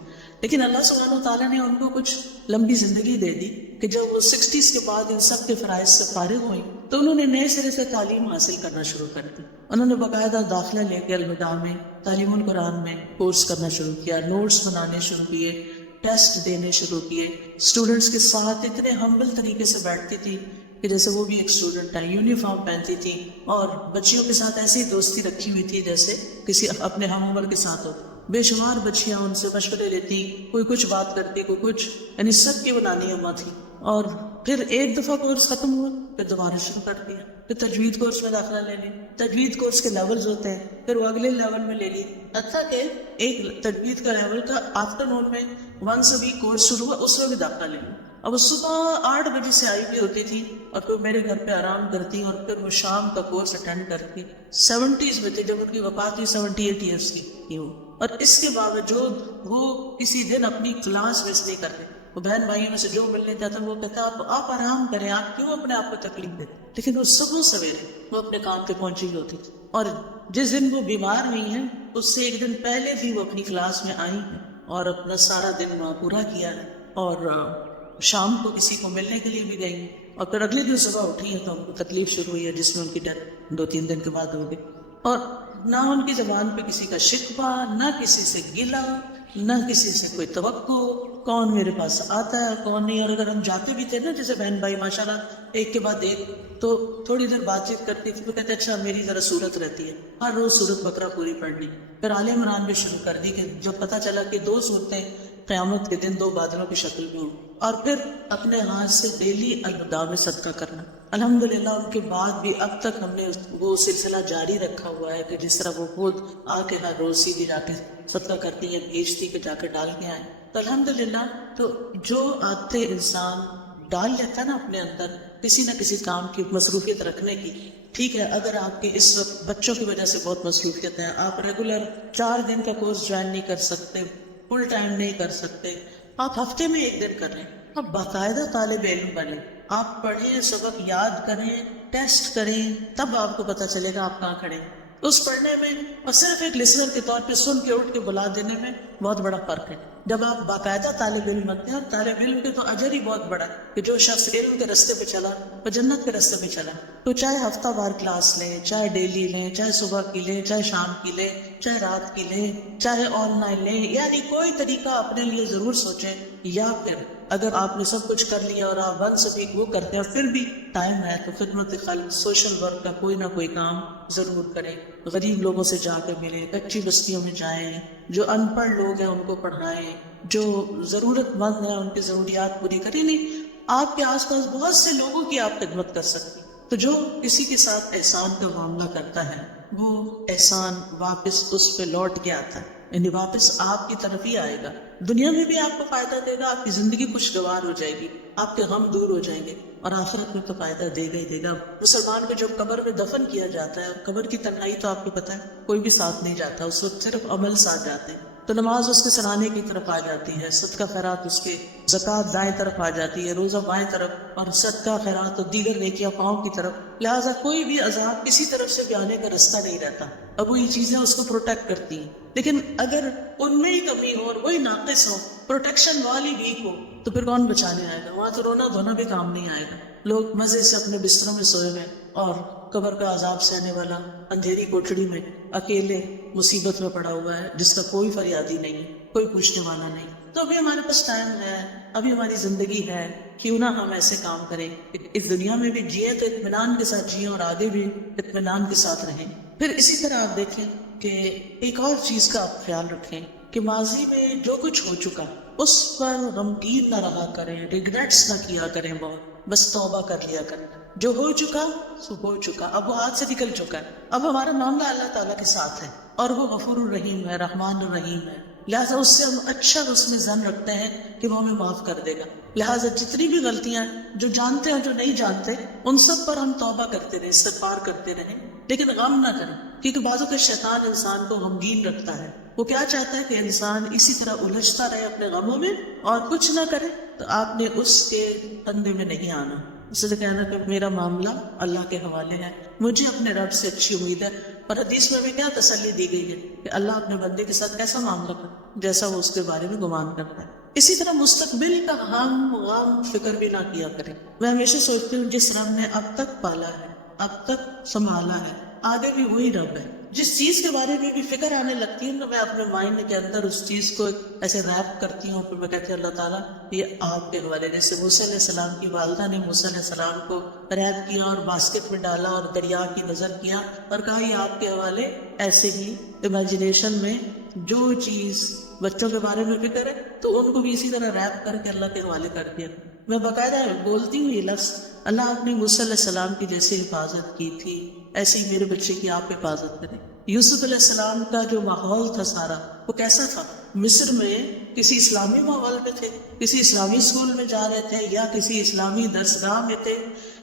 لیکن اللہ سبحانہ و تعالیٰ نے ان کو کچھ لمبی زندگی دے دی کہ جب وہ 60s کے بعد ان سب کے فرائض سے فارغ ہوئیں تو انہوں نے نئے سرے سے تعلیم حاصل کرنا شروع کر دی. انہوں نے باقاعدہ داخلہ لے کے الوداع میں تعلیم القرآن میں کورس کرنا شروع کیا، نوٹس بنانے شروع کیے، ٹیسٹ دینے شروع کیے. اسٹوڈنٹس کے ساتھ اتنے ہمبل طریقے سے بیٹھتی تھی کہ جیسے وہ بھی ایک اسٹوڈنٹ ہے، یونیفارم پہنتی تھی اور بچیوں کے ساتھ ایسی دوستی رکھی ہوئی تھی جیسے کسی اپنے ہم عمر کے ساتھ ہو. بے شمار بچیاں ان سے مشورے لیتی، کوئی کچھ بات کرتی، کوئی کچھ، یعنی سب کی وہ نانی اماں تھی. اور پھر ایک دفعہ کورس ختم ہوا، پھر دوبارہ شروع کر دیا، پھر تجوید کورس میں داخلہ لے لی. تجوید کورس کے لیولز ہوتے ہیں، پھر وہ اگلے لیول میں لے لی، حتیٰ کہ ایک تجوید کا لیول کا آفٹر نون میں ونس ابھی کورس شروع ہوا، اس میں بھی داخلہ لے لی. اب وہ صبح 8 بجے سے آئی ہوئی ہوتی تھی اور پھر میرے گھر پہ آرام کرتی اور پھر وہ شام کا کورس اٹینڈ کرتی. 70s میں تھی جب ان کی وفات ہوئی، 78 ایئرس کی تھی وہ. اور اس کے باوجود وہ کسی دن اپنی کلاس مس نہیں کرتے. وہ بہن بھائیوں میں سے جو ملنے جاتا وہ کہتا آپ آرام کریں، آپ کیوں اپنے آپ کو تکلیف دیتے. لیکن وہ صبح سویرے وہ اپنے کام پہ پہنچی ہوئی ہوتی تھی. اور جس دن وہ بیمار ہوئی ہیں اس سے ایک دن پہلے بھی وہ اپنی کلاس میں آئی ہیں اور اپنا سارا دن وہاں پورا کیا ہے. اور شام کو کسی کو ملنے کے لیے بھی گئی اور پھر اگلے دن صبح اٹھی ہے تو ان کو تکلیف شروع ہوئی ہے جس میں ان کی ڈیتھ 2-3 دن کے بعد ہو گئی. اور نہ ان کی زبان پہ کسی کا شکوہ، نہ کسی سے گلا، نہ کسی سے کوئی توقع، کون میرے پاس آتا ہے کون نہیں. اور اگر ہم جاتے بھی تھے نا جیسے بہن بھائی ماشاءاللہ ایک کے بعد ایک، تو تھوڑی دیر بات چیت کرتی تھی تو کہتے اچھا میری ذرا صورت رہتی ہے، ہر روز صورت بقرہ پوری پڑھنی. پھر آل عمران بھی شروع کر دی کہ جب پتہ چلا کہ 2 صورتیں قیامت کے دن 2 بادلوں کی شکل میں ہوں. اور پھر اپنے ہاتھ سے ڈیلی الوداع میں صدقہ کرنا. الحمدللہ ان کے بعد بھی اب تک ہم نے وہ سلسلہ جاری رکھا ہوا ہے کہ جس طرح وہ خود آ کے ہر روز سیدھی جا کے صدقہ کرتی ہیں، بھیجتی کہ جا کے ڈال کے آئیں. تو الحمدللہ تو جو عادتیں انسان ڈال لیتا ہے نا اپنے اندر کسی نہ کسی کام کی مصروفیت رکھنے کی. ٹھیک ہے اگر آپ کے اس وقت بچوں کی وجہ سے بہت مصروفیت ہے، آپ ریگولر 4 دن کا کورس جوائن نہیں کر سکتے، فل ٹائم نہیں کر سکتے، آپ ہفتے میں 1 دن کر لیں. آپ باقاعدہ طالب علم بنیں، آپ پڑھیں، سبق یاد کریں، ٹیسٹ کریں، تب آپ کو پتہ چلے گا آپ کہاں کھڑے ہیں. اس پڑھنے میں اور صرف ایک لسنر کے طور پہ سن کے اٹھ کے بلا دینے میں بہت بڑا فرق ہے. جب آپ باقاعدہ طالب علم بنتے ہیں، اور طالب علم کے تو اجر ہی بہت بڑا کہ جو شخص علم کے راستے پہ چلا وہ جنت کے راستے پہ چلا. تو چاہے ہفتہ وار کلاس لیں، چاہے ڈیلی لیں، چاہے صبح کی لیں، چاہے شام کی لیں، چاہے رات کی لیں، چاہے آن لائن لیں، یعنی کوئی طریقہ اپنے لیے ضرور سوچیں. یا پھر اگر آپ نے سب کچھ کر لیا اور آپ ون سے بھی وہ کرتے ہیں پھر بھی ٹائم ہے تو خدمت خلق، سوشل ورک کا کوئی نہ کوئی کام ضرور کریں. غریب لوگوں سے جا کے ملیں، کچی بستیوں میں جائیں، جو ان پڑھ لوگ ہیں ان کو پڑھائیں، جو ضرورت مند ہیں ان کی ضروریات پوری کریں. نہیں آپ کے آس پاس بہت سے لوگوں کی آپ خدمت کر سکتے. تو جو کسی کے ساتھ احسان کا معاملہ کرتا ہے وہ احسان واپس اس پہ لوٹ کے آتا ہے، یعنی واپس آپ کی طرف ہی آئے گا. دنیا میں بھی آپ کو فائدہ دے گا، آپ کی زندگی خوشگوار ہو جائے گی، آپ کے غم دور ہو جائیں گے، اور آخرت میں تو فائدہ دے گا ہی دے گا. مسلمان کو جب قبر میں دفن کیا جاتا ہے، قبر کی تنہائی تو آپ کو پتہ ہے کوئی بھی ساتھ نہیں جاتا، اس وقت صرف عمل ساتھ جاتے ہیں. تو نماز اس کے سرانے کی طرف آ جاتی ہے، صدقہ خیرات اس کے، زکوٰۃ دائیں طرف آ جاتی ہے، روزہ بائیں طرف، اور صدقہ خیرات اور دیگر نیکیاں پاؤں کی طرف. لہٰذا کوئی بھی عذاب کسی طرف سے بھی آنے کا رستہ نہیں رہتا. اب وہ یہ چیزیں اس کو پروٹیکٹ کرتی ہیں. لیکن اگر ان میں ہی کمی ہو اور وہی ناقص ہو، پروٹیکشن والی ویک ہو، تو پھر کون بچانے آئے گا؟ وہاں تو رونا دھونا بھی کام نہیں آئے گا. لوگ مزے سے اپنے بستروں میں سوئے ہوئے اور قبر کا عذاب سہنے والا اندھیری کوٹڑی میں اکیلے مصیبت میں پڑا ہوا ہے جس کا کوئی فریادی نہیں، کوئی پوچھنے والا نہیں. تو ابھی ہمارے پاس ٹائم ہے، ابھی ہماری زندگی ہے، کیوں نہ ہم ایسے کام کریں اس دنیا میں بھی جیے تو اطمینان کے ساتھ جیے اور آگے بھی اطمینان کے ساتھ رہیں. پھر اسی طرح آپ دیکھیں کہ ایک اور چیز کا آپ خیال رکھیں کہ ماضی میں جو کچھ ہو چکا اس پر غمگین نہ رہا کریں، ریگریٹس نہ کیا کریں، بہت بس توبہ کر لیا کریں. جو ہو چکا سو ہو چکا، اب وہ ہاتھ سے نکل چکا ہے. اب ہمارا معاملہ اللہ تعالیٰ کے ساتھ ہے اور وہ غفور الرحیم ہے، رحمان الرحیم ہے. لہٰذا اس سے ہم اچھا اس میں ظن رکھتے ہیں کہ وہ ہمیں معاف کر دے گا. لہٰذا جتنی بھی غلطیاں جو جانتے ہیں جو نہیں جانتے ان سب پر ہم توبہ کرتے رہیں، استغفار کرتے رہیں، لیکن غم نہ کریں. کیونکہ بعضوں کے شیطان انسان کو غمگین رکھتا ہے. وہ کیا چاہتا ہے کہ انسان اسی طرح الجھتا رہے اپنے غموں میں اور کچھ نہ کرے. تو آپ نے اس کے پندے میں نہیں آنا. اس سے کہنا کہ میرا معاملہ اللہ کے حوالے ہے، مجھے اپنے رب سے اچھی امید ہے. اور حدیث میں بھی کیا تسلی دی گئی ہے کہ اللہ اپنے بندے کے ساتھ کیسا معاملہ کرتا جیسا وہ اس کے بارے میں گمان کرتا ہے. اسی طرح مستقبل کا ہم غم فکر بھی نہ کیا کریں. میں ہمیشہ سوچتی ہوں جس رب نے اب تک پالا ہے، اب تک سنبھالا ہے، آگے بھی وہی رب ہے. جس چیز کے بارے میں بھی فکر آنے لگتی ہے نا، میں اپنے مائنڈ کے اندر اس چیز کو ایسے ریپ کرتی ہوں، پھر میں کہتی ہوں اللہ تعالیٰ یہ آپ کے حوالے. جیسے موسیٰ علیہ السلام کی والدہ نے موسیٰ علیہ السلام کو ریپ کیا اور باسکٹ میں ڈالا اور دریا کی نظر کیا اور کہا یہ آپ کے حوالے. ایسے ہی امیجنیشن میں جو چیز بچوں کے بارے میں فکر ہے تو ان کو بھی اسی طرح ریپ کر کے اللہ کے حوالے کر دیا. میں باقاعدہ بولتی ہوں یہ لفظ، اللہ آپ نے موسیٰ علیہ السلام کی جیسے حفاظت کی تھی ایسے ہی میرے بچے کی آپ حفاظت کریں. یوسف علیہ السلام کا جو ماحول تھا سارا وہ کیسا تھا؟ مصر میں کسی اسلامی ماحول میں تھے، کسی اسلامی اسکول میں جا رہے تھے یا کسی اسلامی درسگاہ میں تھے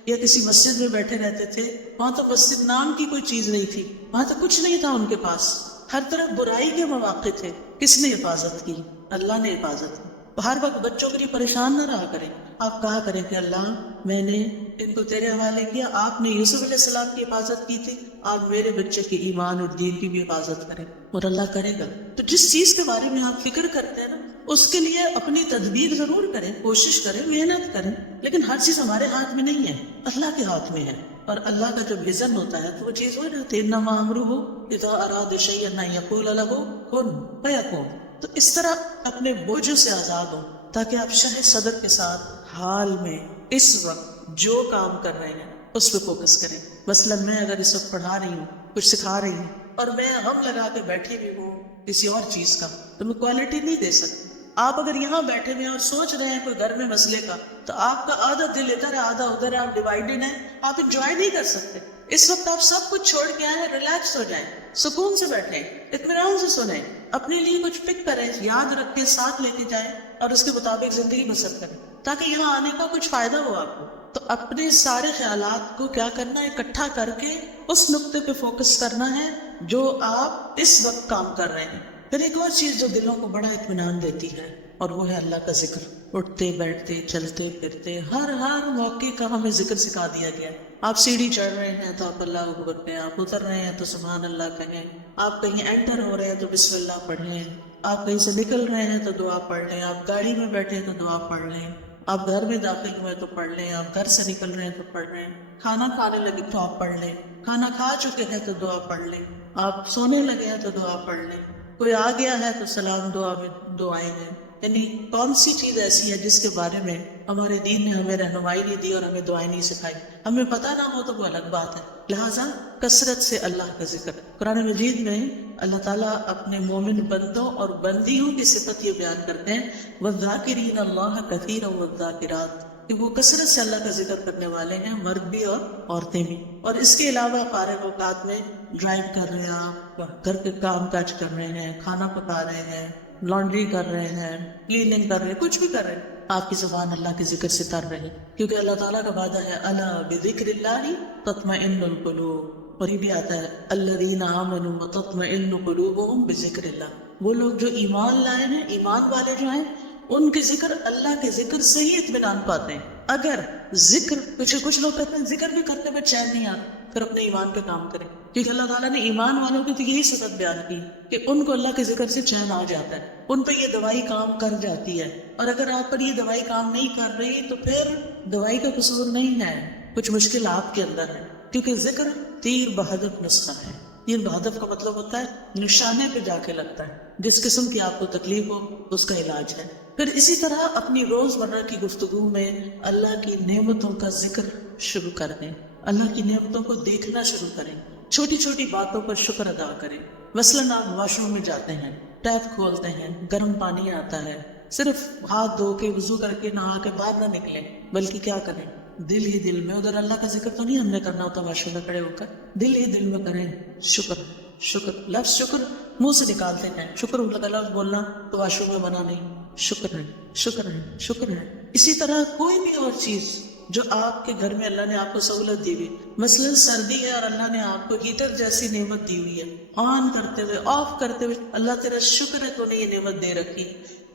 یا کسی مسجد میں بیٹھے رہتے تھے. وہاں تو مسجد نام کی کوئی چیز نہیں تھی، وہاں تو کچھ نہیں تھا ان کے پاس، ہر طرف برائی کے مواقع تھے. کس نے حفاظت کی؟ اللہ نے حفاظت کی. ہر وقت بچوں کے لیے پریشان نہ رہا کریں. آپ کہا کریں کہ اللہ میں نے ان کو تیرے حوالے کیا، آپ نے یوسف علیہ السلام کی حفاظت کی تھی، آپ میرے بچے کے ایمان اور دین کی بھی حفاظت کریں، اور اللہ کرے گا. تو جس چیز کے بارے میں آپ فکر کرتے ہیں نا اس کے لیے اپنی تدبیر ضرور کریں، کوشش کریں، محنت کریں، لیکن ہر چیز ہمارے ہاتھ میں نہیں ہے، اللہ کے ہاتھ میں ہے. اور اللہ کا جب وزن ہوتا ہے تو وہ چیز ہو جاتی ہے. انما امرہ اذا اراد شیئا ان یقول لہ کن فیکون. تو اس طرح اپنے بوجھوں سے آزاد ہوں تاکہ آپ شرح صدر کے ساتھ حال میں اس وقت جو کام کر رہے ہیں اس پہ فوکس کریں. مثلا میں اگر اس وقت پڑھا رہی ہوں، کچھ سکھا رہی ہوں اور میں غم لگا کے بیٹھی بھی ہوں کسی اور چیز کا تو میں کوالٹی نہیں دے سکتی. آپ اگر یہاں بیٹھے ہوئے اور سوچ رہے ہیں کوئی گھر میں مسئلے کا تو آپ کا آدھا دل ادھر ہے آدھا ادھر ہے، آپ ڈیوائیڈڈ ہیں، آپ انجوائے نہیں کر سکتے. اس وقت آپ سب کچھ چھوڑ کے آئے ہیں، ریلیکس ہو جائیں، سکون سے بیٹھیں، اطمینان سے سنیں، اپنے لیے کچھ پک کریں، یاد رکھ کے ساتھ لے کے جائیں اور اس کے مطابق زندگی بسر کریں تاکہ یہاں آنے کا کچھ فائدہ ہو آپ کو. تو اپنے سارے خیالات کو کیا کرنا ہے، اکٹھا کر کے اس نقطے پہ فوکس کرنا ہے جو آپ اس وقت کام کر رہے ہیں. پھر ایک اور چیز جو دلوں کو بڑا اطمینان دیتی ہے اور وہ ہے اللہ کا ذکر. اٹھتے بیٹھتے چلتے پھرتے ہر موقع کا ہمیں ذکر سکھا دیا گیا. آپ سیڑھی چڑھ رہے ہیں تو آپ اللہ اکبر کہیں، آپ اتر رہے ہیں تو سبحان اللہ کہیں، آپ کہیں انٹر ہو رہے ہیں تو بسم اللہ پڑھیں، آپ کہیں سے نکل رہے ہیں تو دعا پڑھ لیں، آپ گاڑی میں بیٹھے ہیں تو دعا پڑھ لیں، آپ گھر میں داخل ہوئے تو پڑھ لیں، آپ گھر سے نکل رہے ہیں تو پڑھ لیں، کھانا کھانے لگے تو آپ پڑھ لیں، کھانا کھا چکے ہیں تو دعا پڑھ لیں، آپ سونے لگے ہیں تو دعا پڑھ لیں، کوئی آ گیا ہے تو سلام دعا میں دعائیں ہیں. یعنی کون سی چیز ایسی ہے جس کے بارے میں ہمارے دین نے ہمیں رہنمائی نہیں دی اور ہمیں دعائیں نہیں سکھائی؟ ہمیں پتہ نہ ہو تو وہ الگ بات ہے، لہٰذا کثرت سے اللہ کا ذکر. قرآن مجید میں اللہ تعالیٰ اپنے مومن بندوں اور بندیوں کی صفت یہ بیان کرتے ہیں وَالذَّاكِرِينَ اللَّهَ كَثِيرًا وَالذَّاكِرَاتِ، کہ وہ کثرت سے اللہ کا ذکر کرنے والے ہیں، مرد بھی اور عورتیں بھی. اور اس کے علاوہ فارغ اوقات میں ڈرائیو کر رہے ہیں، آپ گھر کے کام کاج کر رہے ہیں، کھانا پکا رہے ہیں، لانڈری کر رہے ہیں، کلیننگ کر رہے ہیں، کچھ بھی کر رہے ہیں، آپ کی زبان اللہ کے ذکر سے تر رہے، کیونکہ اللہ تعالیٰ کا وعدہ ہے الا بذکر اللہ تطمئن القلوب. اور یہ بھی آتا ہے الذین آمنوا وتطمئن قلوبهم بذکر اللہ. وہ لوگ جو ایمان لائے ہیں، ایمان والے جو ہیں، ان کے ذکر اللہ کے ذکر سے ہی اطمینان پاتے ہیں. اگر ذکر کچھ لوگ کہتے ہیں ذکر بھی کرتے ہوئے چین نہیں آتا، پھر اپنے ایمان پہ کام کریں، کیونکہ اللہ تعالیٰ نے ایمان والوں کی تو یہی صفت بیان کی کہ ان کو اللہ کے ذکر سے چین آ جاتا ہے، ان پہ یہ دوائی کام کر جاتی ہے. اور اگر آپ پر یہ دوائی کام نہیں کر رہی تو پھر دوائی کا قصور نہیں ہے، کچھ مشکل آپ کے اندر ہے، کیونکہ ذکر تیر بہدف نسخہ ہے. تیر بہدف کا مطلب ہوتا ہے نشانے پہ جا کے لگتا ہے، جس قسم کی آپ کو تکلیف ہو اس کا علاج ہے. پھر اسی طرح اپنی روزمرہ کی گفتگو میں اللہ کی نعمتوں کا ذکر شروع کر دیں، اللہ کی نعمتوں کو دیکھنا شروع کریں، چھوٹی چھوٹی باتوں پر شکر ادا کریں. مثلاً آپ واش روم میں جاتے ہیں، ٹیپ کھولتے ہیں، گرم پانی آتا ہے، صرف ہاتھ دھو کے وضو کر کے نہا کے باہر نہ نکلیں، بلکہ کیا کریں، دل ہی دل میں، ادھر اللہ کا ذکر تو نہیں ہم نے کرنا ہوتا واش روم میں کھڑے ہو کر، دل ہی دل میں کریں شکر. شکر لفظ شکر منہ سے نکالتے ہیں، شکر کا لفظ بولنا تو واش روم میں بنا نہیں، شکر ہے شکر ہے شکر ہے. اسی طرح کوئی بھی اور چیز جو آپ کے گھر میں اللہ نے آپ کو سہولت دی ہوئی، مثلا سردی ہے اور اللہ نے آپ کو ہیٹر جیسی نعمت دی ہوئی ہے، آن کرتے ہوئے آف کرتے ہوئے اللہ تیرا شکر ہے تو نے یہ نعمت دے رکھی.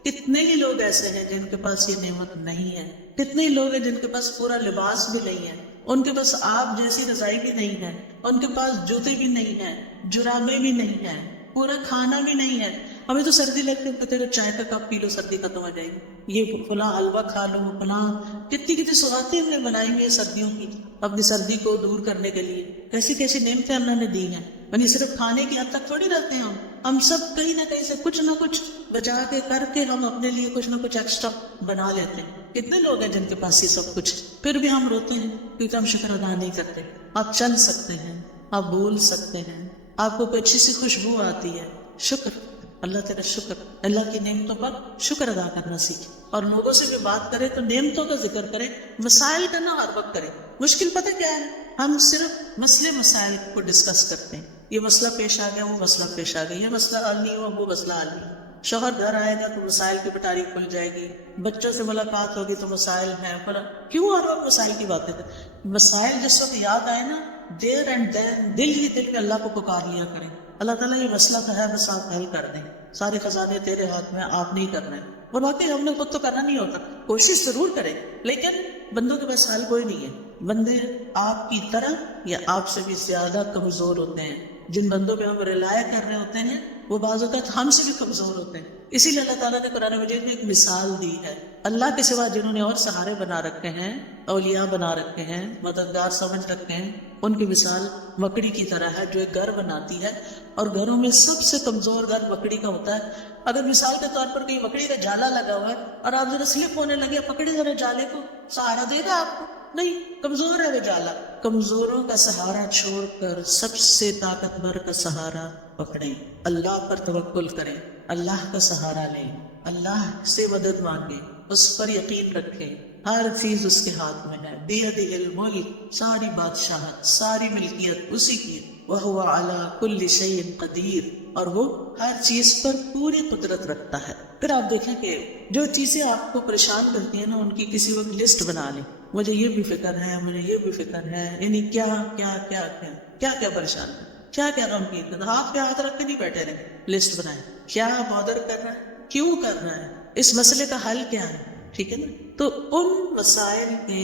کتنے ہی لوگ ایسے ہیں جن کے پاس یہ نعمت نہیں ہے، کتنے ہی لوگ ہیں جن کے پاس پورا لباس بھی نہیں ہے، ان کے پاس آپ جیسی رضائی بھی نہیں ہے، ان کے پاس جوتے بھی نہیں ہیں، جرابیں بھی نہیں ہیں، پورا کھانا بھی نہیں ہے. ہمیں تو سردی لگتی ہے، کہتے ہیں چائے کا کپ پی لو سردی ختم ہو جائے گی، یہ فلاں حلوہ کھا لو، فلاں کتنی سوغاتیں ہم نے بنائی ہوئی ہیں سردیوں کی اپنی سردی کو دور کرنے کے لیے. کیسی کیسی نعمتیں اللہ نے دی ہیں، یعنی صرف کھانے کی حد تک تھوڑی رہتے ہیں ہم سب کہیں نہ کہیں سے کچھ نہ کچھ بچا کے کر کے ہم اپنے لیے کچھ نہ کچھ ایکسٹرا بنا لیتے ہیں. کتنے لوگ ہیں جن کے پاس یہ سب کچھ پھر بھی ہم روتے ہیں کیونکہ ہم شکر ادا نہیں کرتے. آپ چل سکتے ہیں, آپ بول سکتے ہیں, آپ کو کوئی اچھی سی خوشبو آتی ہے, شکر, اللہ تعالیٰ شکر. اللہ کی نعمتوں پر شکر ادا کرنا سیکھیں. اور لوگوں سے بھی بات کرے تو نعمتوں کا ذکر کرے, مسائل کا نہ ہر وقت کرے. مشکل پتہ کیا ہے, ہم صرف مسائل کو ڈسکس کرتے ہیں. یہ مسئلہ پیش آ گیا, وہ مسئلہ پیش آ گیا, یہ مسئلہ حل نہیں ہوا, وہ مسئلہ حل نہیں. شوہر گھر آئے گا تو مسائل کی پٹاری کھل جائے گی, بچوں سے ملاقات ہوگی تو مسائل ہیں. کیوں ہر وقت مسائل کی باتیں کریں؟ مسائل جس وقت یاد آئے نا, دیر اینڈ دین دل ہی دل میں اللہ کو پکار لیا کریں, اللہ تعالیٰ یہ مسئلہ تو ہے, بس آپ حل کر دیں, سارے خزانے تیرے ہاتھ میں, آپ نہیں کرنا ہے. اور واقعی ہم نے خود تو کرنا نہیں ہوتا, کوشش ضرور کریں, لیکن بندوں کے پاس حل کوئی نہیں ہے. بندے آپ کی طرح یا آپ سے بھی زیادہ کمزور ہوتے ہیں. جن بندوں پہ ہم ریلائے کر رہے ہوتے ہیں وہ بعض اوقات ہم سے بھی کمزور ہوتے ہیں. اسی لیے اللہ تعالیٰ نے قرآن مجید میں ایک مثال دی ہے. اللہ کے سوا جنہوں نے اور سہارے بنا رکھے ہیں, اولیاء بنا رکھے ہیں, مددگار سمجھ رکھے ہیں, ان کی مثال مکڑی کی طرح ہے جو ایک گھر بناتی ہے. اور گھروں میں سب سے کمزور گھر مکڑی کا ہوتا ہے. اگر مثال کے طور پر کہیں مکڑی کا جالا لگا ہوا ہے اور آپ ذرا سلپ ہونے لگے, پکڑے ذرا جالے کو, سہارا دے گا آپ کو؟ نہیں, کمزور ہے وہ جالا. کمزوروں کا سہارا چھوڑ کر سب سے طاقتور کا سہارا پکڑیں, اللہ پر توکل کریں, اللہ کا سہارا لیں, اللہ سے مدد مانگیں, اس پر یقین رکھیں. ہر چیز اس کے ہاتھ میں ہے. بیدہ الملک, ساری بادشاہت, ساری ملکیت اسی کی. وَهُوَ عَلَى كُلِّ شَيْءٍ قَدِيرٌ, اور وہ ہر چیز پر پوری قدرت رکھتا ہے. پھر آپ دیکھیں کہ جو چیزیں آپ کو پریشان کرتی ہیں نا, ان کی کسی وقت لسٹ بنا لیں. مجھے یہ بھی فکر ہے, مجھے یہ بھی فکر ہے, یعنی کیا کیا کیا کیا کیا کیا پریشان ہے, کیا کیا غم کی, ہاتھ پہ ہاتھ رکھ کے نہیں بیٹھے رہے, لسٹ بنائیں. کیا بادر کر رہا ہے, کیوں کر رہا ہے, اس مسئلے کا حل کیا ہے, ٹھیک ہے نا. تو ان مسائل کے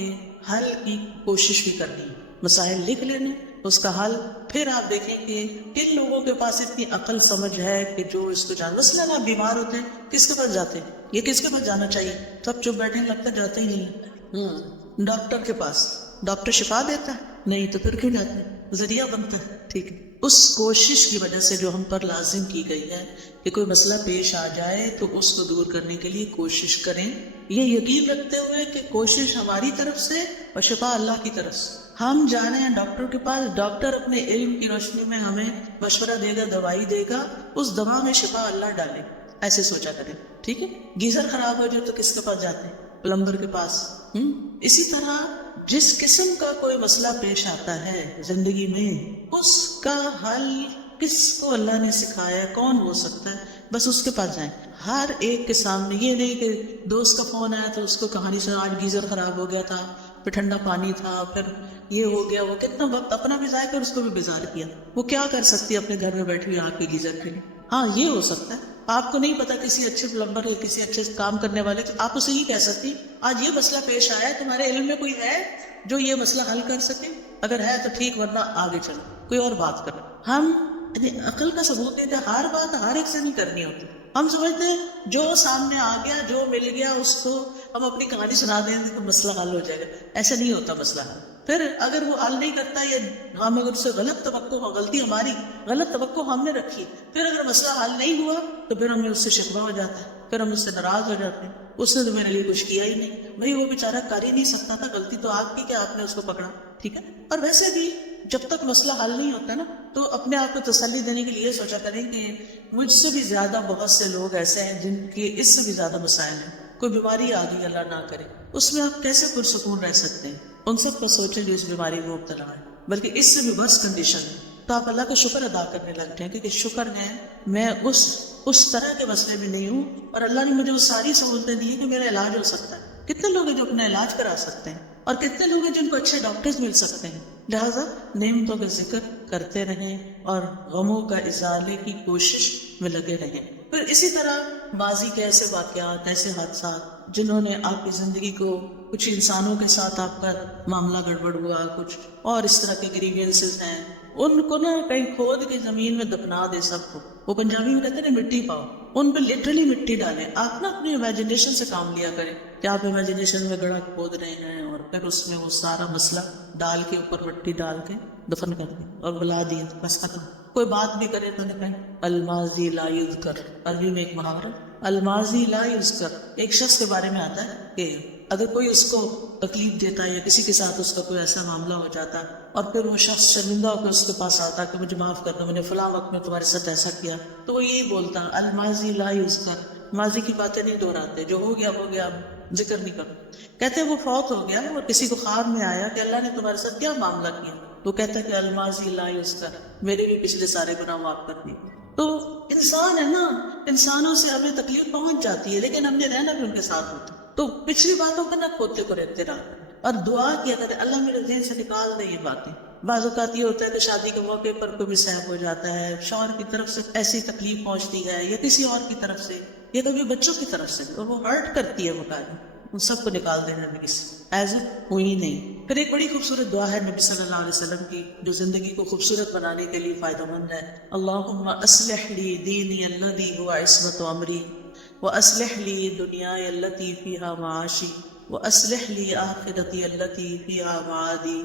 حل کی کوشش بھی کرنی ہے. مسائل لکھ لینے, اس کا حل. پھر آپ دیکھیں کہ کن لوگوں کے پاس اتنی عقل سمجھ ہے کہ جو اس کو جان. مثلاً آپ بیمار ہوتے ہیں, کس کے پاس جاتے ہیں؟ یہ کس کے پاس جانا چاہیے؟ سب چپ بیٹھے, لگتا جاتے ہی نہیں. ڈاکٹر کے پاس. ڈاکٹر شفا دیتا ہے؟ نہیں, تو پھر کیوں جاتے ہیں؟ ذریعہ بنتا ہے. ٹھیک ہے, اس کوشش کی وجہ سے جو ہم پر لازم کی گئی ہے کہ کوئی مسئلہ پیش آ جائے تو اس کو دور کرنے کے لیے کوشش کریں, یہ یقین رکھتے ہوئے کہ کوشش ہماری طرف سے اور شفا اللہ کی طرف سے. ہم جانے ہیں ڈاکٹر کے پاس, ڈاکٹر اپنے علم کی روشنی میں ہمیں مشورہ دے گا, دوائی دے گا, اس دوا میں شفا اللہ ڈالے, ایسے سوچا کریں. ٹھیک ہے, گیزر خراب ہو جائے تو کس کے پاس جاتے ہیں؟ پلمبر کے پاس. اسی طرح جس قسم کا کوئی مسئلہ پیش آتا ہے زندگی میں, اس کا حل کس کو اللہ نے سکھایا, کون ہو سکتا ہے, بس اس کے پاس جائیں. ہر ایک کے سامنے. یہ نہیں کہ دوست کا فون آیا تو اس کو کہانی سنا, آج گیزر خراب ہو گیا تھا, پھر ٹھنڈا پانی تھا, پھر یہ ہو گیا, وہ کتنا وقت اپنا بھی ضائع کر اس کو بھی بیزار کیا. وہ کیا کر سکتی ہے اپنے گھر میں بیٹھی ہوئی آ کے گیزر کے لیے؟ ہاں, یہ ہو سکتا ہے. آپ کو نہیں پتا کسی اچھے پلمبر یا کسی اچھے کام کرنے والے, آپ اسے یہ کہہ سکتی, آج یہ مسئلہ پیش آیا ہے, تمہارے علم میں کوئی ہے جو یہ مسئلہ حل کر سکے؟ اگر ہے تو ٹھیک, ورنہ آگے چلو, کوئی اور بات کرو. ہم عقل کا ثبوت دیتے, ہر بات ہر ایک سے نہیں کرنی ہوتی. ہم سمجھتے ہیں جو سامنے آ گیا, جو مل گیا, اس کو ہم اپنی کہانی سنا دیں گے تو مسئلہ حل ہو جائے گا. ایسا نہیں ہوتا مسئلہ حل. پھر اگر وہ حل نہیں کرتا یا ہم اگر اس سے غلط توقع, غلطی ہماری, غلط توقع ہم نے رکھی, پھر اگر مسئلہ حل نہیں ہوا تو پھر ہمیں اس سے شکوہ ہو جاتا ہے, پھر ہم اس سے ناراض ہو جاتے ہیں. اس نے تو میرے لیے کچھ کیا ہی نہیں, بھائی وہ بیچارہ کر ہی نہیں سکتا تھا, غلطی تو آپ کی کہ آپ نے اس کو پکڑا. ٹھیک ہے. اور ویسے بھی جب تک مسئلہ حل نہیں ہوتا نا, تو اپنے آپ کو تسلی دینے کے لیے سوچا کریں کہ مجھ سے بھی زیادہ بہت سے لوگ ایسے ہیں جن کے اس سے بھی زیادہ مسائل ہیں. کوئی بیماری آ گئی, اللہ نہ کرے, اس میں آپ کیسے پرسکون رہ سکتے ہیں؟ ان سب کو سوچیں جو اس بیماری میں مبتلا ہے, بلکہ اس سے بھی بس کنڈیشن ہے. تو آپ اللہ کا شکر ادا کرنے لگ جائیں, کیونکہ شکر ہے میں اس طرح کے مسئلے میں نہیں ہوں, اور اللہ نے مجھے وہ ساری سہولتیں دی ہیں کہ میرا علاج ہو سکتا ہے. کتنے لوگ ہیں جو اپنا علاج کرا سکتے ہیں, اور کتنے لوگ ہیں جن کو اچھے ڈاکٹرز مل سکتے ہیں. لہٰذا نعمتوں کا ذکر کرتے رہیں اور غموں کا ازالے کی کوشش میں لگے رہیں. پھر اسی طرح ماضی کے ایسے واقعات, ایسے حادثات جنہوں نے آپ کی زندگی کو, کچھ انسانوں کے ساتھ آپ کا معاملہ گڑبڑ ہوا, کچھ اور اس طرح کے گریوینسز ہیں, ان کو نا کہیں کھود کے زمین میں دفنا دے سب کو. وہ پنجابی میں کہتے ہیں مٹی پاؤ, ان پہ لٹرلی مٹی ڈالیں. آپ نا اپنی امیجنیشن سے کام لیا کریں کہ آپ امیجنیشن میں گڑھا کھود رہے ہیں, اور پھر اس میں وہ سارا مسئلہ ڈال کے, اوپر مٹی ڈال کے دفن کر دیں اور بلا دیں, بس ختم. کوئی بات بھی کرے تو نہیں کہیں الماضی لا یذکر. عربی میں ایک محاورہ الماضی لا یذکر، ایک شخص کے بارے میں آتا ہے کہ اگر کوئی اس کو تکلیف دیتا ہے یا کسی کے ساتھ اس کا کوئی ایسا معاملہ ہو جاتا ہے اور پھر وہ شخص شرمندہ ہو کے اس کے پاس آتا کہ مجھے معاف کر دو، میں نے فلاں وقت میں تمہارے ساتھ ایسا کیا، تو وہ یہی بولتا الماضی لا یذکر، ماضی کی باتیں نہیں دہراتے، جو ہو گیا اب ذکر نہیں کرو. کہتے ہیں وہ فوت ہو گیا اور کسی کو خواب میں آیا کہ اللہ نے تمہارے ساتھ کیا معاملہ کیا، تو کہتا ہے کہ الماضی لا یذکر، میرے بھی پچھلے سارے گناہ معاف کر دیے. تو انسان ہے نا، انسانوں سے ہمیں تکلیف پہنچ جاتی ہے لیکن ہم نے رہنا بھی ان کے ساتھ ہوتا ہے. تو پچھلی باتوں کا نہ کھوتے کو رہتے رہا اور دعا کیا کرے اللہ میرے ذہن سے نکال دے یہ باتیں. بعض اوقات یہ ہوتا ہے کہ شادی کے موقع پر کوئی مسائب ہو جاتا ہے، شوہر کی طرف سے ایسی تکلیف پہنچتی ہے یا کسی اور کی طرف سے یا کبھی بچوں کی طرف سے، اور وہ ہرٹ کرتی ہے وہ کاری، ان سب کو نکال دینا بھی کسی ایز اے ہوئی نہیں. پھر ایک بڑی خوبصورت دعا ہے نبی صلی اللہ علیہ وسلم کی جو زندگی کو خوبصورت بنانے کے لیے فائدہ مند ہے. اللہم اصلح لی دینی الذی هو عصمت امری واصلح لی دنیای التي فیها معاشی واصلح لی آخرتی التي فیها معادی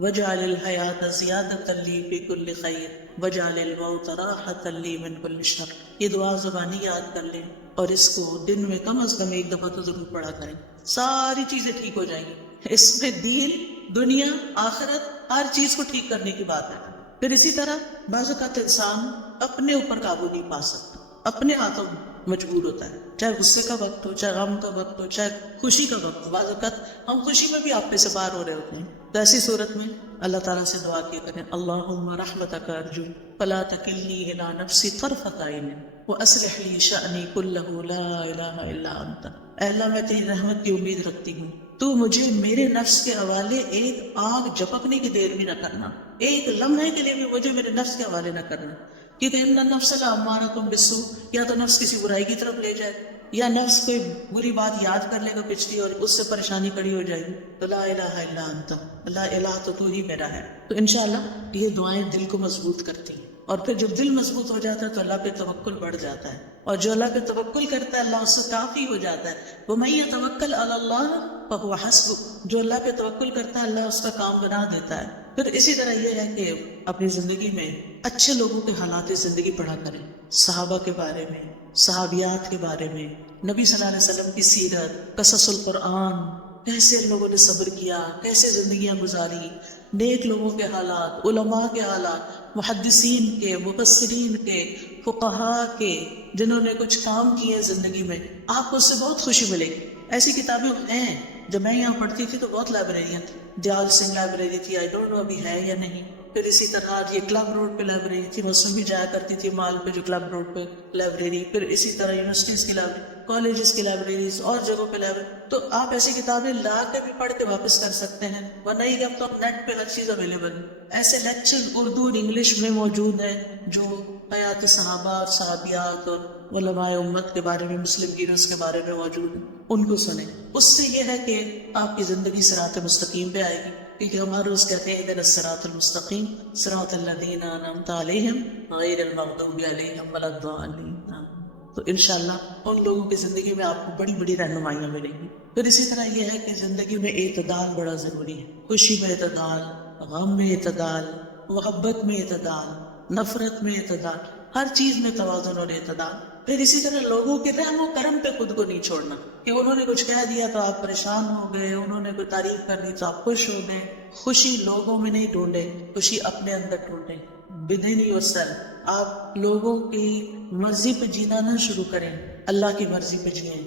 وجعل الحیات زیادۃ لی فی کل خیر وجعل الموت راحۃ لی من کل شر. یہ دعا زبانی یاد کر لیں اور اس کو دن میں کم از کم ایک دفعہ تو ضرور پڑھا کریں، ساری چیزیں ٹھیک ہو جائیں گی. اس میں دین، دنیا، آخرت، ہر چیز کو ٹھیک کرنے کی بات ہے. پھر اسی طرح بعض اوقات انسان اپنے اوپر قابو نہیں پا سکتا، اپنے ہاتھوں مجبور ہوتا ہے، چاہے غصے کا وقت ہو، چاہے غم کا وقت ہو، چاہے خوشی کا وقت ہو. بعض اوقات ہم خوشی میں بھی آپ پہ سے باہر ہو رہے ہوتے ہیں، تو ایسی صورت میں اللہ تعالیٰ سے دعا کیا کریں اللہم رحمتک ارجو فلا تکلنی الی نفسی طرفۃ عین واصلح لی شأنی کلہ لا الہ الا انت. اے اللہ میں تیری رحمت کی امید رکھتی ہوں، تو مجھے میرے نفس کے حوالے ایک آگ جھپکنے کی دیر بھی نہ کرنا، ایک لمحے کے لیے بھی مجھے میرے نفس کے حوالے نہ کرنا، کیونکہ ان النفس لامارۃ بالسوء، یا تو نفس کسی برائی کی طرف لے جائے یا نفس کوئی بری بات یاد کر لے گا پچھلی اور اس سے پریشانی کھڑی ہو جائے گی. تو لا الہ الا انت، لا الہ تو ہی میرا ہے. تو انشاءاللہ یہ دعائیں دل کو مضبوط کرتی ہیں، اور پھر جب دل مضبوط ہو جاتا ہے تو اللہ پہ توکل بڑھ جاتا ہے، اور جو اللہ پہ توکل کرتا ہے اللہ اس سے کافی ہو جاتا ہے. وَمَن يَتَوَكَّلْ عَلَى اللَّهِ فَهُوَ حَسْبُهُ، جو اللہ پہ توکل کرتا ہے اللہ اس کا کام بنا دیتا ہے. پھر اسی طرح یہ ہے کہ اپنی زندگی میں اچھے لوگوں کے حالات زندگی پڑھا کریں، صحابہ کے بارے میں، صحابیات کے بارے میں، نبی صلی اللہ علیہ وسلم کی سیرت، قصص القرآن، کیسے لوگوں نے صبر کیا، کیسے زندگیاں گزاری، نیک لوگوں کے حالات، علماء کے حالات، محدثین کے، مفسرین کے، فقہاء کے، جنہوں نے کچھ کام کیے زندگی میں، آپ کو اس سے بہت خوشی ملے گی. ایسی کتابیں ہیں، جب میں یہاں پڑھتی تھی تو بہت لائبریریاں تھیں. دیال سنگھ لائبریری تھی، آئی ڈونٹ نو ابھی ہے یا نہیں. پھر اسی طرح یہ کلب روڈ پہ لائبریری تھی، میں اس میں بھی جایا کرتی تھی، مال پہ جو کلب روڈ پہ لائبریری. پھر اسی طرح یونیورسٹیز کی لائبریری، کالجز کی لائبریریز اور جگہوں پہ لائبریری. تو آپ ایسی کتابیں لا کے بھی پڑھ کے واپس کر سکتے ہیں، ورنہ یہ اب تو نیٹ پہ ہر چیز اویلیبل ہے. ایسے لیکچر اردو اور انگلش میں موجود ہیں جو حیات صحابہ اور صحابیات اور علماء امت کے بارے میں، مسلم ہیروز کے بارے میں موجود ہیں، ان کو سنیں. اس سے یہ ہے کہ آپ کی زندگی صراط مستقیم پہ آئے گی، کیونکہ ہمارے روز کہتے ہیں اہدنا الصراط المستقیم صراط الذین انعمت علیہم غیر المغضوب علیہم ولا الضالین. تو انشاءاللہ ان لوگوں کی زندگی میں آپ کو بڑی بڑی رہنمائیاں ملیں گی. پھر اسی طرح یہ ہے کہ زندگی میں اعتدال بڑا ضروری ہے، خوشی میں اعتدال، غم میں اعتدال، محبت میں اعتدال، نفرت میں اعتدال، ہر چیز میں توازن اور اعتدال. پھر اسی طرح لوگوں کے رحم و کرم پہ خود کو نہیں چھوڑنا کہ انہوں نے کچھ کہہ دیا تو آپ پریشان ہو گئے، انہوں نے کوئی تعریف کر دی تو آپ خوش ہو گئے. خوشی لوگوں میں نہیں ڈھونڈے، خوشی اپنے اندر ڈھونڈے. within yourself. آپ لوگوں کی مرضی پہ جینا نہ شروع کریں، اللہ کی مرضی پہ جئیں.